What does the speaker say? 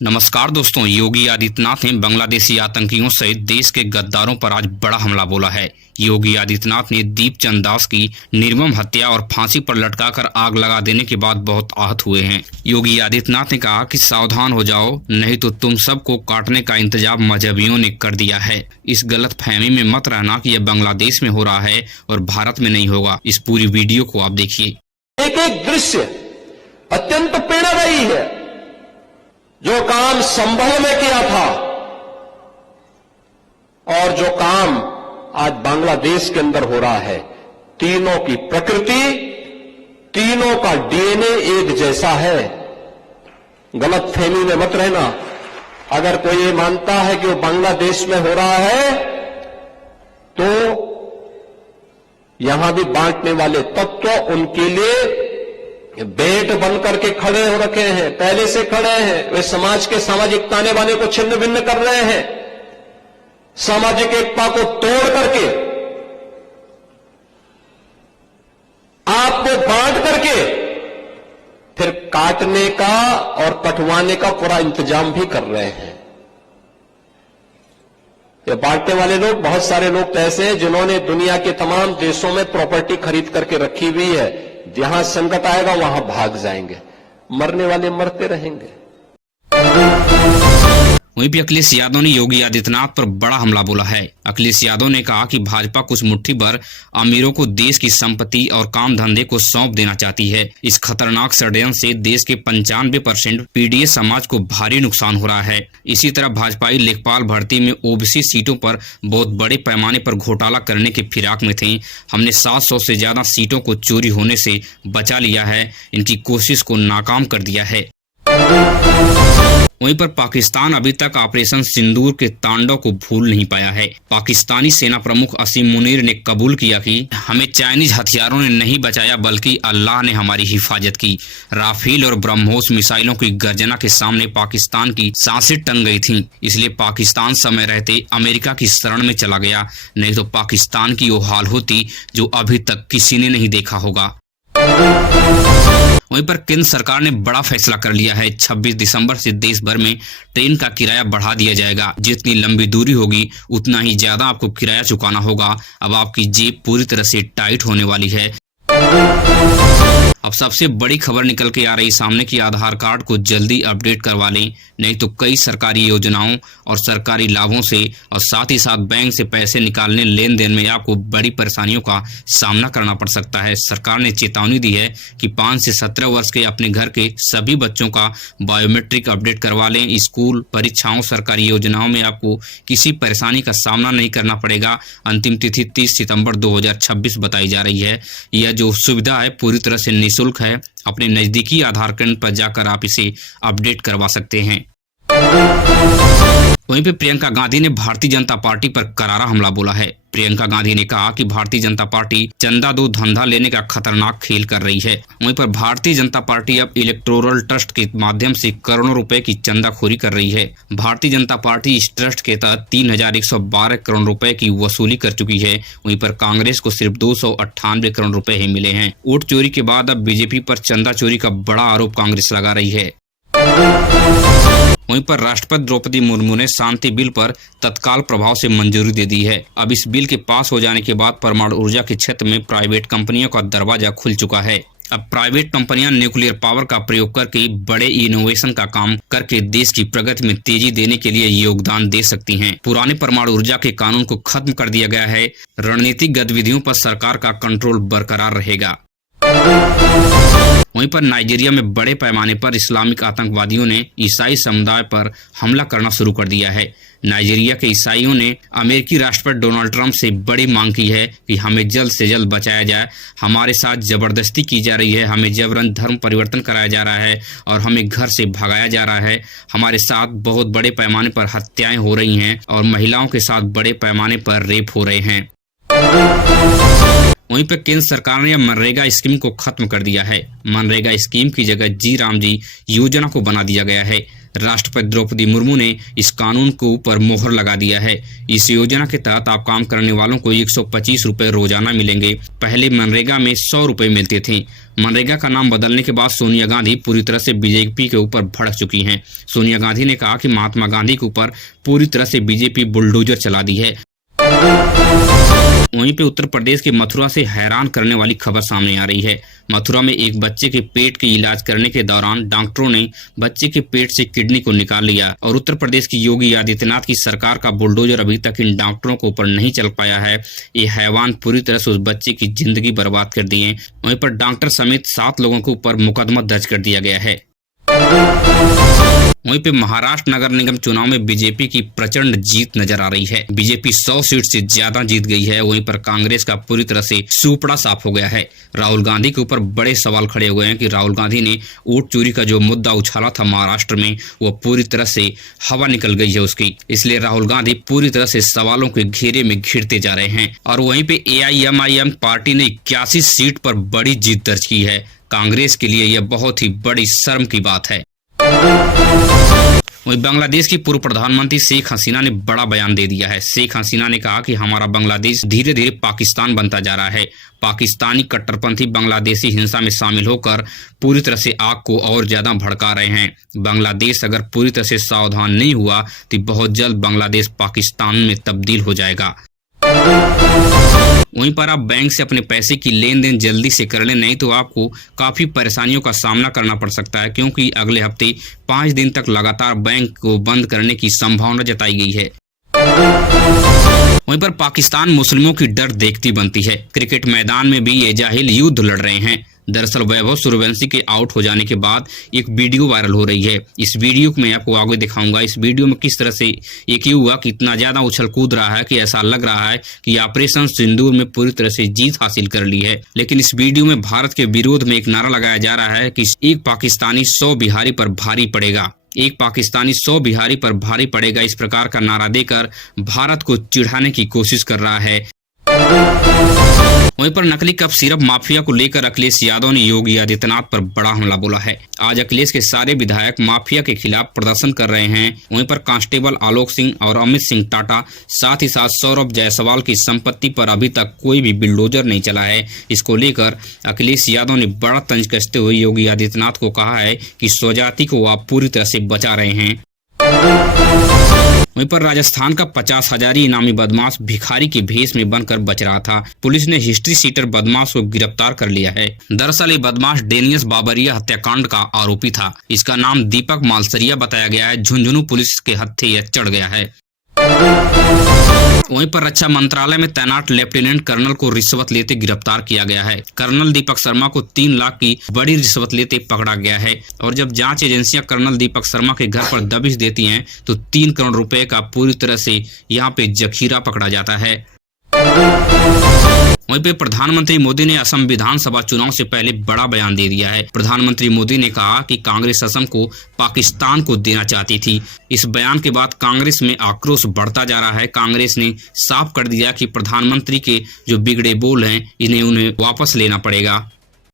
नमस्कार दोस्तों, योगी आदित्यनाथ ने बांग्लादेशी आतंकियों सहित देश के गद्दारों पर आज बड़ा हमला बोला है। योगी आदित्यनाथ ने दीपचंद दास की निर्मम हत्या और फांसी पर लटकाकर आग लगा देने के बाद बहुत आहत हुए हैं। योगी आदित्यनाथ ने कहा कि सावधान हो जाओ, नहीं तो तुम सबको काटने का इंतजाम मजहबियों ने कर दिया है। इस गलत फहमी में मत रहना कि यह बांग्लादेश में हो रहा है और भारत में नहीं होगा। इस पूरी वीडियो को आप देखिए। एक एक दृश्य अत्यंत प्रेरणादायी है। जो काम संभल में किया था और जो काम आज बांग्लादेश के अंदर हो रहा है, तीनों की प्रकृति, तीनों का डीएनए एक जैसा है। गलत फहमी में मत रहना। अगर कोई ये मानता है कि वो बांग्लादेश में हो रहा है, तो यहां भी बांटने वाले तत्व उनके लिए बेट बन करके खड़े हो रखे हैं, पहले से खड़े हैं। वे समाज के सामाजिक ताने बाने को छिन्न भिन्न कर रहे हैं, सामाजिक एकता को तोड़ करके, आपको बांट करके फिर काटने का और कटवाने का पूरा इंतजाम भी कर रहे हैं। ये बांटने वाले लोग, बहुत सारे लोग तो ऐसे हैं जिन्होंने दुनिया के तमाम देशों में प्रॉपर्टी खरीद करके रखी हुई है। जहां संकट आएगा वहां भाग जाएंगे, मरने वाले मरते रहेंगे। वहीं भी अखिलेश यादव ने योगी आदित्यनाथ पर बड़ा हमला बोला है। अखिलेश यादव ने कहा कि भाजपा कुछ मुट्ठी भर अमीरों को देश की संपत्ति और काम धंधे को सौंप देना चाहती है। इस खतरनाक षड्यंत्र से देश के 95% पीडीए समाज को भारी नुकसान हो रहा है। इसी तरह भाजपाई लेखपाल भर्ती में ओबीसी सीटों पर बहुत बड़े पैमाने पर घोटाला करने के फिराक में थे। हमने 700 से ज्यादा सीटों को चोरी होने से बचा लिया है, इनकी कोशिश को नाकाम कर दिया है। वहीं पर पाकिस्तान अभी तक ऑपरेशन सिंदूर के तांडव को भूल नहीं पाया है। पाकिस्तानी सेना प्रमुख असीम मुनीर ने कबूल किया कि हमें चाइनीज हथियारों ने नहीं बचाया, बल्कि अल्लाह ने हमारी हिफाजत की। राफेल और ब्रह्मोस मिसाइलों की गर्जना के सामने पाकिस्तान की सांसें टंग गई थीं। इसलिए पाकिस्तान समय रहते अमेरिका की शरण में चला गया, नहीं तो पाकिस्तान की वो हाल होती जो अभी तक किसी ने नहीं देखा होगा। वहीं पर केंद्र सरकार ने बड़ा फैसला कर लिया है। 26 दिसंबर से देश भर में ट्रेन का किराया बढ़ा दिया जाएगा। जितनी लंबी दूरी होगी उतना ही ज्यादा आपको किराया चुकाना होगा। अब आपकी जेब पूरी तरह से टाइट होने वाली है। अब सबसे बड़ी खबर निकल के आ रही सामने कि आधार कार्ड को जल्दी अपडेट करवा लें, नहीं तो कई सरकारी योजनाओं और सरकारी लाभों से और साथ ही साथ बैंक से पैसे निकालने लेन देन में आपको बड़ी परेशानियों का सामना करना पड़ सकता है। सरकार ने चेतावनी दी है कि 5 से 17 वर्ष के अपने घर के सभी बच्चों का बायोमेट्रिक अपडेट करवा लें। स्कूल, परीक्षाओं, सरकारी योजनाओं में आपको किसी परेशानी का सामना नहीं करना पड़ेगा। अंतिम तिथि 30 सितंबर 2026 बताई जा रही है। यह जो सुविधा है पूरी तरह से निःशुल्क है। अपने नजदीकी आधार केंद्र पर जाकर आप इसे अपडेट करवा सकते हैं। वहीं पे प्रियंका गांधी ने भारतीय जनता पार्टी पर करारा हमला बोला है। प्रियंका गांधी ने कहा कि भारतीय जनता पार्टी चंदा दो धंधा लेने का खतरनाक खेल कर रही है। वहीं पर भारतीय जनता पार्टी अब इलेक्टोरल ट्रस्ट के माध्यम से करोड़ों रुपए की चंदाखोरी कर रही है। भारतीय जनता पार्टी इस ट्रस्ट के तहत 3112 करोड़ रुपए की वसूली कर चुकी है। वहीं पर कांग्रेस को सिर्फ 298 करोड़ रुपए ही मिले हैं। वोट चोरी के बाद अब बीजेपी पर चंदा चोरी का बड़ा आरोप कांग्रेस लगा रही है। वहीं पर राष्ट्रपति द्रौपदी मुर्मू ने शांति बिल पर तत्काल प्रभाव से मंजूरी दे दी है। अब इस बिल के पास हो जाने के बाद परमाणु ऊर्जा के क्षेत्र में प्राइवेट कंपनियों का दरवाजा खुल चुका है। अब प्राइवेट कंपनियां न्यूक्लियर पावर का प्रयोग करके बड़े इनोवेशन का काम करके देश की प्रगति में तेजी देने के लिए योगदान दे सकती हैं। पुराने परमाणु ऊर्जा के कानून को खत्म कर दिया गया है। रणनीतिक गतिविधियों पर सरकार का कंट्रोल बरकरार रहेगा। वहीं पर नाइजीरिया में बड़े पैमाने पर इस्लामिक आतंकवादियों ने ईसाई समुदाय पर हमला करना शुरू कर दिया है। नाइजीरिया के ईसाइयों ने अमेरिकी राष्ट्रपति डोनाल्ड ट्रंप से बड़ी मांग की है कि हमें जल्द से जल्द बचाया जाए। हमारे साथ जबरदस्ती की जा रही है, हमें जबरन धर्म परिवर्तन कराया जा रहा है और हमें घर से भगाया जा रहा है। हमारे साथ बहुत बड़े पैमाने पर हत्याएं हो रही हैं और महिलाओं के साथ बड़े पैमाने पर रेप हो रहे हैं। वहीं पर केंद्र सरकार ने मनरेगा स्कीम को खत्म कर दिया है। मनरेगा स्कीम की जगह जी राम जी योजना को बना दिया गया है। राष्ट्रपति द्रौपदी मुर्मू ने इस कानून को ऊपर मोहर लगा दिया है। इस योजना के तहत आप काम करने वालों को 125 रुपए रोजाना मिलेंगे। पहले मनरेगा में 100 रुपए मिलते थे। मनरेगा का नाम बदलने के बाद सोनिया गांधी पूरी तरह से बीजेपी के ऊपर भड़क चुकी हैं। सोनिया गांधी ने कहा कि महात्मा गांधी के ऊपर पूरी तरह से बीजेपी बुलडोजर चला दी है। वहीं पे उत्तर प्रदेश के मथुरा से हैरान करने वाली खबर सामने आ रही है। मथुरा में एक बच्चे के पेट के इलाज करने के दौरान डॉक्टरों ने बच्चे के पेट से किडनी को निकाल लिया और उत्तर प्रदेश की योगी आदित्यनाथ की सरकार का बुलडोजर अभी तक इन डॉक्टरों को ऊपर नहीं चल पाया है। ये हैवान पूरी तरह से उस बच्चे की जिंदगी बर्बाद कर दी है। वहीं पर डॉक्टर समेत 7 लोगों के ऊपर मुकदमा दर्ज कर दिया गया है। वहीं पे महाराष्ट्र नगर निगम चुनाव में बीजेपी की प्रचंड जीत नजर आ रही है। बीजेपी 100 सीट से ज्यादा जीत गई है। वहीं पर कांग्रेस का पूरी तरह से सूपड़ा साफ हो गया है। राहुल गांधी के ऊपर बड़े सवाल खड़े हुए हैं कि राहुल गांधी ने वोट चोरी का जो मुद्दा उछाला था महाराष्ट्र में, वो पूरी तरह से हवा निकल गई है उसकी। इसलिए राहुल गांधी पूरी तरह से सवालों के घेरे में घिरते जा रहे हैं। और वहीं पे AIMIM पार्टी ने 81 सीट पर बड़ी जीत दर्ज की है। कांग्रेस के लिए यह बहुत ही बड़ी शर्म की बात है। वहीं बांग्लादेश की पूर्व प्रधानमंत्री शेख हसीना ने बड़ा बयान दे दिया है। शेख हसीना ने कहा कि हमारा बांग्लादेश धीरे धीरे पाकिस्तान बनता जा रहा है। पाकिस्तानी कट्टरपंथी बांग्लादेशी हिंसा में शामिल होकर पूरी तरह से आग को और ज्यादा भड़का रहे हैं। बांग्लादेश अगर पूरी तरह से सावधान नहीं हुआ तो बहुत जल्द बांग्लादेश पाकिस्तान में तब्दील हो जाएगा। वहीं पर आप बैंक से अपने पैसे की लेन देन जल्दी से कर लें, नहीं तो आपको काफी परेशानियों का सामना करना पड़ सकता है, क्योंकि अगले हफ्ते 5 दिन तक लगातार बैंक को बंद करने की संभावना जताई गई है। वहीं पर पाकिस्तान मुस्लिमों की डर देखती बनती है। क्रिकेट मैदान में भी ये जाहिल युद्ध लड़ रहे हैं। दरअसल वैभव सूर्यवंशी के आउट हो जाने के बाद एक वीडियो वायरल हो रही है। इस वीडियो को मैं आपको आगे दिखाऊंगा। इस वीडियो में किस तरह से एक युवा कि इतना ज्यादा उछल कूद रहा है कि ऐसा लग रहा है कि ऑपरेशन सिंदूर में पूरी तरह से जीत हासिल कर ली है। लेकिन इस वीडियो में भारत के विरोध में एक नारा लगाया जा रहा है कि एक पाकिस्तानी 100 बिहारी पर भारी पड़ेगा। एक पाकिस्तानी 100 बिहारी पर भारी पड़ेगा, इस प्रकार का नारा देकर भारत को चिढ़ाने की कोशिश कर रहा है। वहीं पर नकली कफ सिरप माफिया को लेकर अखिलेश यादव ने योगी आदित्यनाथ पर बड़ा हमला बोला है। आज अखिलेश के सारे विधायक माफिया के खिलाफ प्रदर्शन कर रहे हैं। वहीं पर कांस्टेबल आलोक सिंह और अमित सिंह टाटा, साथ ही साथ सौरभ जायसवाल की संपत्ति पर अभी तक कोई भी बुलडोजर नहीं चला है। इसको लेकर अखिलेश यादव ने बड़ा तंज कसते हुए योगी आदित्यनाथ को कहा है कि स्वजाति को आप पूरी तरह से बचा रहे हैं। वहीं पर राजस्थान का 50,000 इनामी बदमाश भिखारी के भेष में बनकर बच रहा था। पुलिस ने हिस्ट्री सीटर बदमाश को गिरफ्तार कर लिया है। दरअसल ये बदमाश डेनियस बाबरिया हत्याकांड का आरोपी था। इसका नाम दीपक मालसरिया बताया गया है। झुंझुनू पुलिस के हत्थे यह चढ़ गया है। वहीं पर रक्षा मंत्रालय में तैनात लेफ्टिनेंट कर्नल को रिश्वत लेते गिरफ्तार किया गया है। कर्नल दीपक शर्मा को 3 लाख की बड़ी रिश्वत लेते पकड़ा गया है। और जब जांच एजेंसियां कर्नल दीपक शर्मा के घर पर दबिश देती हैं तो 3 करोड़ रुपए का पूरी तरह से यहां पे जखीरा पकड़ा जाता है। वहीं पे प्रधानमंत्री मोदी ने असम विधानसभा चुनाव से पहले बड़ा बयान दे दिया है। प्रधानमंत्री मोदी ने कहा कि कांग्रेस असम को पाकिस्तान को देना चाहती थी। इस बयान के बाद कांग्रेस में आक्रोश बढ़ता जा रहा है। कांग्रेस ने साफ कर दिया कि प्रधानमंत्री के जो बिगड़े बोल हैं उन्हें वापस लेना पड़ेगा।